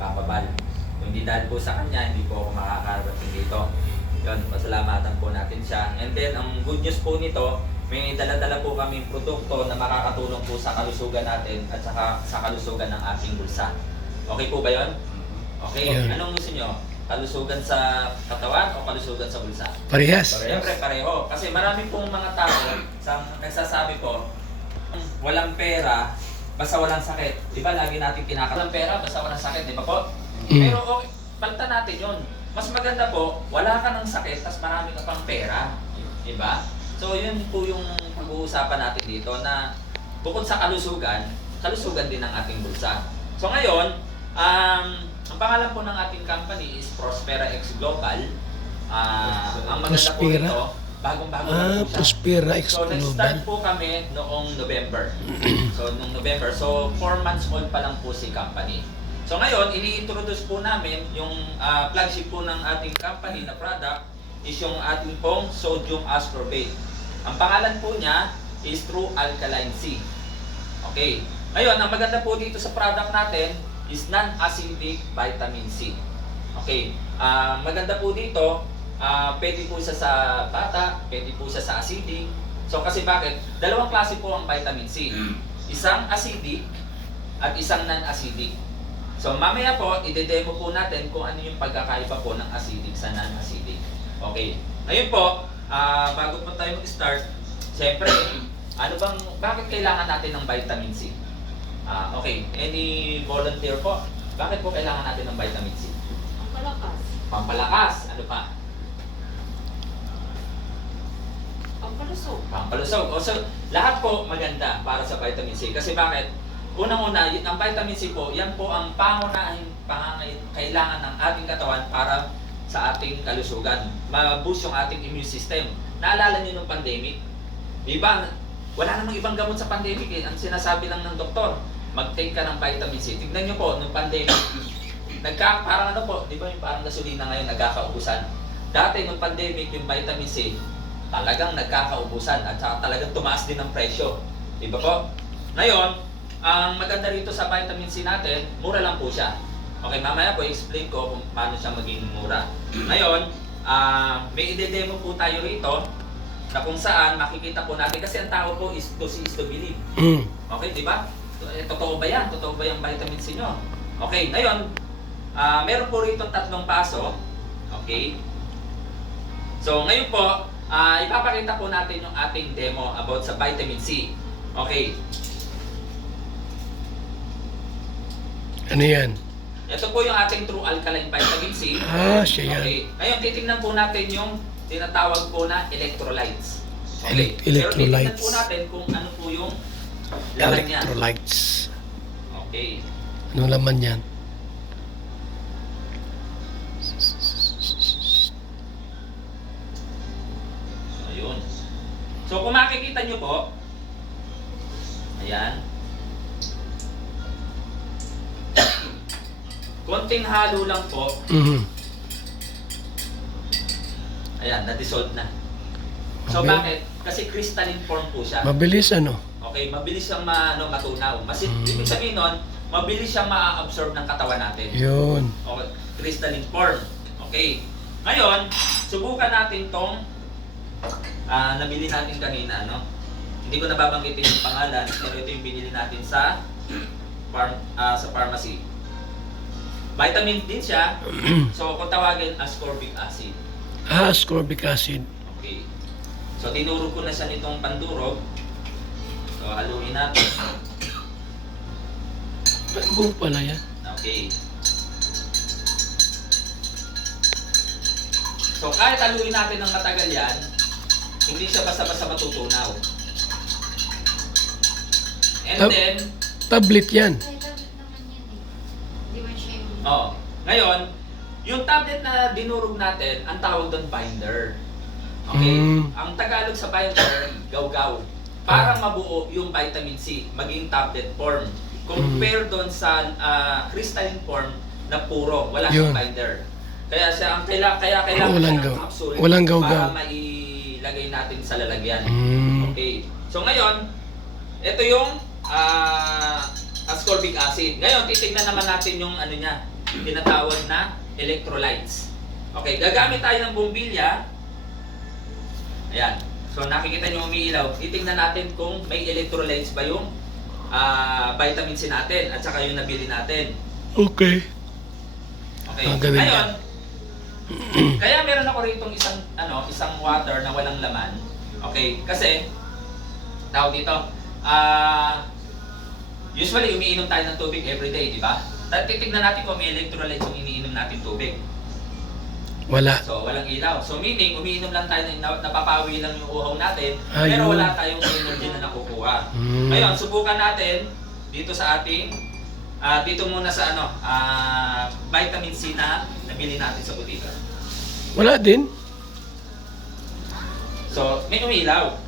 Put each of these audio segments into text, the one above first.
Papa Bal. Kung hindi dahil po sa kanya, hindi po ako makakarating dito. Yun, pasalamatan po natin siya. And then, ang good news po nito, may dala-dala po kaming produkto na makakatulong po sa kalusugan natin at saka sa kalusugan ng ating bulsa. Okay po ba yun? Okay. Yeah. Anong gusto nyo? Kalusugan sa katawan o kalusugan sa bulsa? Parehas. Siyempre, pareho. Kasi marami pong mga tao sa nagsasabi po, walang pera, basta walang sakit. Di ba lagi natin kinakalang pera, basta walang sakit, di ba po? Pero okay, palitan natin yun. Mas maganda po, wala ka ng sakit, tas marami ka pang pera. Di ba? So yun po yung pag-uusapan natin dito na bukod sa kalusugan, kalusugan din ng ating bulsa. So ngayon, ang pangalan po ng ating company is Prospera X Global. Ang maganda po Prospera? nito, bagong-bago lang po siya. Prospera X So nag-start Global. po kami noong November. So 4 months old pa lang po si company. So ngayon, ini-introduce po namin yung flagship po ng ating company na product is yung ating pong sodium ascorbate. Ang pangalan po niya is True Alkaline C. Okay. Ngayon, ang maganda po dito sa product natin is non-acidic vitamin C. Okay. Maganda po dito, pwede po siya sa bata, pwede po siya sa acidic. So kasi bakit? Dalawang klase po ang vitamin C. Isang acidic at isang non-acidic. So mamaya po, ide-demo po natin kung ano yung pagkakaiba po ng acidic sa non-acidic. Okay. Ngayon po, bago po tayo mag-start, siyempre, bakit kailangan natin ng vitamin C? Okay, any volunteer po? Bakit po kailangan natin ng vitamin C? Pampalakas. Pampalakas. Ano pa? Pampalusog. Pampalusog. So, lahat po maganda para sa vitamin C. Kasi bakit? Unang-una, ang vitamin C po, yan po ang pangunahing kailangan ng ating katawan para sa ating kalusugan. Ma-boost yung ating immune system. Naalala niyo nung pandemic? Diba? Wala namang ibang gamot sa pandemic eh. Ang sinasabi lang ng doktor, mag-take ka ng vitamin C. Tignan niyo po, nung pandemic, parang ano po, di ba yung parang gasolina ngayon, nagkakaubusan. Dati nung pandemic, yung vitamin C, talagang nagkakaubusan at saka talagang tumaas din ang presyo. Di ba po? Ngayon, ang maganda rito sa vitamin C natin, mura lang po siya. Okay, mamaya po explain ko kung paano siya maging mura. Ngayon, may ide-demo po tayo rito na kung saan makikita po natin kasi ang tao po is to see is to believe. Okay, di ba? Totoo ba yan? Totoo ba yung vitamin C nyo? Okay, ngayon, meron po rito 3 paso. Okay? So, ngayon po, ipapakita po natin yung ating demo about sa vitamin C. Okay. Ano yan? Ito po yung ating True Alkaline Vitamin C. Siya yan. Okay. Ngayon, titingnan po natin yung tinatawag po na electrolytes. Okay. Pero Electrolytes. titingnan po natin kung ano po yung laman niya. Electrolytes. Okay. Ano laman yan? Ayun. So, kung makikita nyo po, ayan. Konting halo lang po. Ayan, na-dissolve na. So, bakit? Kasi crystalline form po siya. Mabilis ano? Okay, mabilis siyang matunaw. Ibig sabihin nun, mabilis siyang ma-absorb ng katawan natin. Yun. Okay, crystalline form. Okay. Ngayon, subukan natin tong nabili natin kanina, no? Hindi ko nababanggitin yung pangalan, pero ito yung binili natin sa pharmacy. Vitamin din siya. So, kung tawagin ascorbic acid. Ascorbic acid. Okay. So, tinuro ko na siya nitong pandurog. So, haluin natin. Buo pala yan. Okay. So, kahit haluin natin ng matagal yan, hindi siya basta-basta matutunaw. And then, Tablet yan. Ay, tablet naman yan eh. Di ba siya yung... ngayon, yung tablet na dinurog natin, ang tawag doon binder. Okay? Ang Tagalog sa binder, gawgaw. Para mabuo yung vitamin C, maging tablet form. Compare doon sa crystalline form na puro, wala siyang binder. Kaya kailangan Walang siya ng gaw- capsule walang gawgaw. para mailagay natin sa lalagyan. Okay. So ngayon, ito yung ascorbic acid. Ngayon, titignan naman natin yung ano niya, tinatawag na electrolytes. Okay, gagamit tayo ng bumbilya. Ayan. So nakikita nyo umiilaw. Titingnan natin kung may electrolytes ba yung vitamin C natin at saka yung nabili natin. Okay. Okay. Ang gawin Ngayon, kaya meron ako rito isang water na walang laman. Okay, kasi tawag dito, usually umiinom tayo ng tubig everyday, di ba? Titignan natin kung may electrolytes yung iniinom natin tubig. Wala. So, walang ilaw. So, meaning, umiinom lang tayo, napapawi lang yung uhaw natin, Ayun. pero wala tayong energy na nakukuha. Ngayon, subukan natin dito sa ating, dito muna sa vitamin C na nabili natin sa butika. Wala din. So, may umiilaw.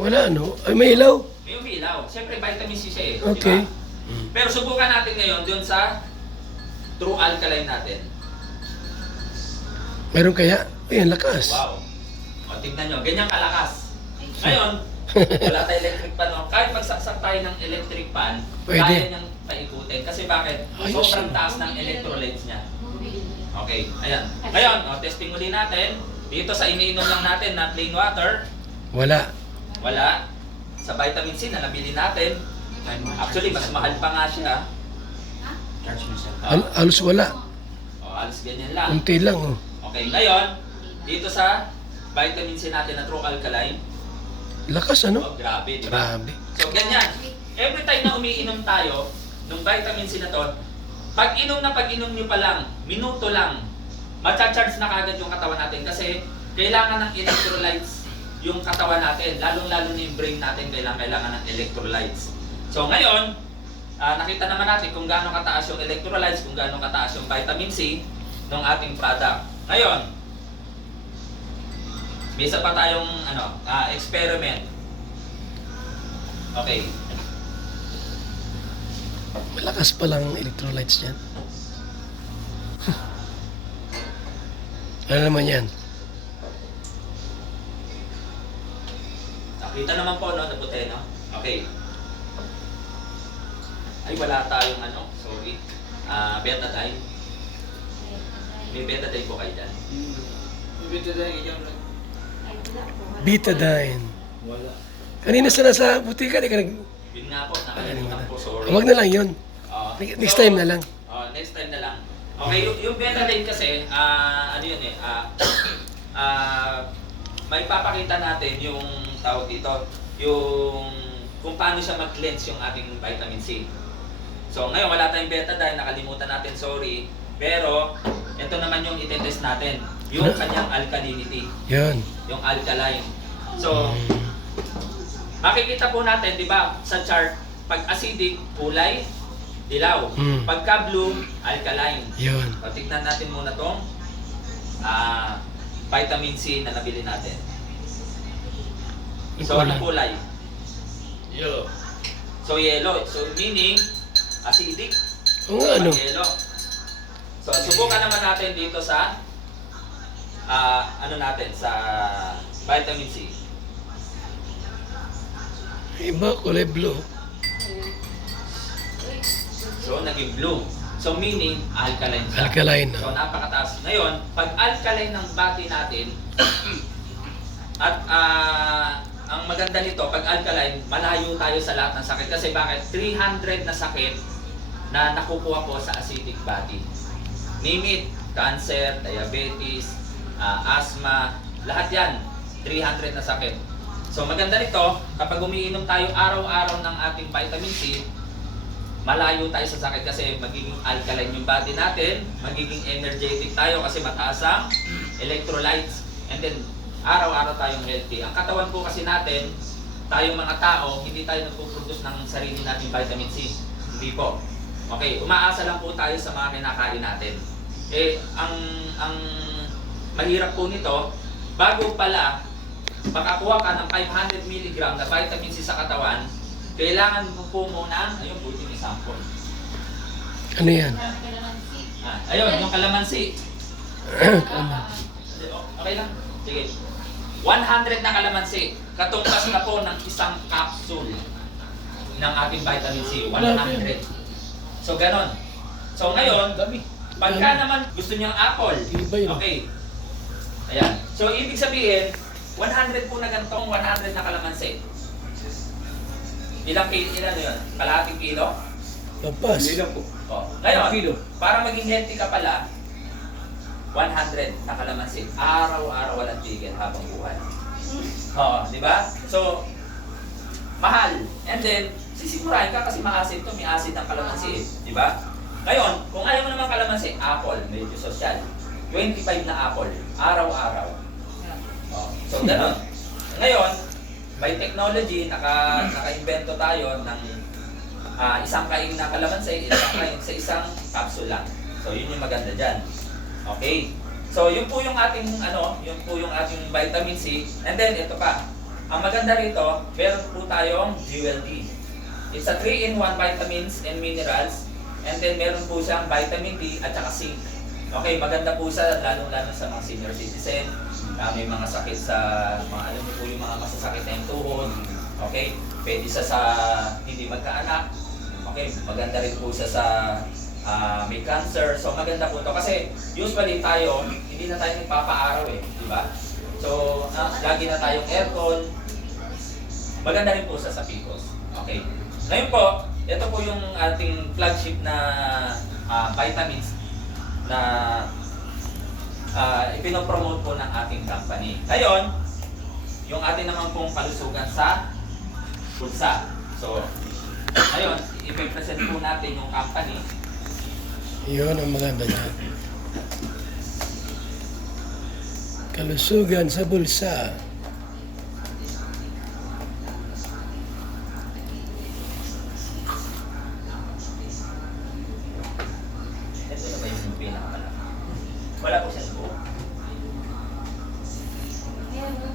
Wala, no? Ay, may ilaw. May umiilaw. Siyempre, vitamin C siya eh. Okay. Diba? Pero subukan natin ngayon dun sa true alkaline natin. Meron kaya? Ayan, lakas. Wow. O, tignan nyo. Ganyang kalakas. Ngayon, wala tayong electric pan. No? Kahit magsaksak tayo ng electric pan, Pwede. kaya niyang paikutin. Kasi bakit? Ayos Sobrang yun. taas ng electrolytes niya. Bumili. Okay, ayan. Ngayon, testing muli natin. Dito sa iniinom lang natin na plain water, Wala. wala. Sa vitamin C na nabili natin, actually, mas mahal pa nga siya. Halos wala. Alas ganyan lang. Unti lang, oh. Okay, ngayon, dito sa vitamin C natin na true alkaline, Lakas, ano? grabe, di ba? Grabe. So, ganyan. Every time na umiinom tayo ng vitamin C na to, pag-inom nyo pa lang, minuto lang, matcha-charge na kagad yung katawan natin kasi kailangan ng electrolytes yung katawan natin, lalong-lalo na yung brain natin kailangan ng electrolytes. So, ngayon, nakita naman natin kung gaano kataas yung electrolytes, kung gaano kataas yung vitamin C ng ating product. Ngayon, may isa pa tayong experiment. Okay. Malakas palang electrolytes yan. Ano naman yan? Nakita naman po, no, na puti, no? Okay. Ay, wala tayong sorry. Betadine. May betadine po kayo dyan. Betadine. Wala. Kanina sana sa butika, di ka nag... Yun nga po, nakalimutan po, sorry. Huwag na lang yun. Ah, Next so, time na lang. Next time na lang. Okay, yung betadine kasi, may papakita natin yung tawag dito, yung kung paano siya mag-cleanse yung ating vitamin C. So ngayon wala tayong betadine, nakalimutan natin, sorry. Pero ito naman yung itetest natin, yung kanyang alkalinity, Yan. yung alkaline. So makikita po natin, di ba, sa chart, pag acidic, kulay, dilaw. Pagka blue, alkaline. Yan. So, tignan natin muna tong vitamin C na nabili natin. So, anong kulay? Yellow. So, yellow. So, meaning, acidic. O nga, ano? Yellow. So, subukan naman natin dito sa sa vitamin C. Iba, kulay blue. So, naging blue. So, meaning, alkaline siya. Alkaline, So, no? napakataas. Ngayon, pag alkaline ng body natin, at ang maganda nito, pag alkaline, malayo tayo sa lahat ng sakit. Kasi bakit? 300 na sakit na nakukuha po sa acidic body. Name it, cancer, diabetes, asthma, lahat yan. 300 na sakit. So maganda nito, kapag umiinom tayo araw-araw ng ating vitamin C, malayo tayo sa sakit kasi magiging alkaline yung body natin, magiging energetic tayo kasi mataas ang electrolytes, and then araw-araw tayong healthy. Ang katawan po kasi natin, tayong mga tao, hindi tayo nagpo-produce ng sarili nating vitamin C. Hindi po. Okay, umaasa lang po tayo sa mga kinakain natin. Ang mahirap po nito, bago pala makakuha ka ng 500 mg na vitamin C sa katawan, kailangan mo po muna, ayun po yung example. Ano yan? Ayun, yung kalamansi. Okay lang. Sige. 100 na kalamansi. Katumbas na po ng isang capsule ng ating vitamin C. 100. So, ganon. So, ngayon, Dami. Pagka naman gusto niyang apple, Iba yun. okay. Ayan. So, ibig sabihin, 100 po na gantong 100 na kalamansi. Ilang kilo, ilan yun? Kalahating kilo? Papas. Hindi lang po. Oh. Ngayon, Kilo. para maging healthy ka pala, 100 na kalamansi. Araw-araw walang tigil habang buhay. Oo, di ba? So, mahal. And then, sisigurahin ka kasi maasid to, may acid ng kalamansi, di ba? Ngayon, kung ayaw mo naman kalamansi, apple, medyo social. 25 na apple, araw-araw. Oh, so, gano'n. Ngayon, by technology, naka-invento tayo ng isang kain na kalamansi, isang kain sa isang capsule lang. So, yun yung maganda dyan. Okay. So, yun po yung ating, yun po yung ating vitamin C. And then, ito pa. Ang maganda rito, meron po tayong Jewel D. It's a 3-in-1 vitamins and minerals. And then, meron po siyang vitamin D at saka zinc. Okay, maganda po siya, lalong-lalo sa mga senior citizen. May mga sakit sa, alam niyo po yung mga masasakit na yung tuhod. Okay, pwede siya sa hindi magkaanak. Okay, maganda rin po siya sa may cancer. So maganda po to kasi usually tayo, hindi na tayo nagpapaaraw di ba? So lagi na tayong aircon. Maganda rin po siya sa PCOS. Okay. Ngayon po, ito po yung ating flagship na vitamins na ipinopromote po ng ating company. Ngayon, yung atin naman pong kalusugan sa bulsa. So, ngayon, ipipresent po natin yung company. Yun ang maganda dyan. Kalusugan sa bulsa. Ito na ba yung pinakamalaki? Wala po siyang buo. Ayan, no?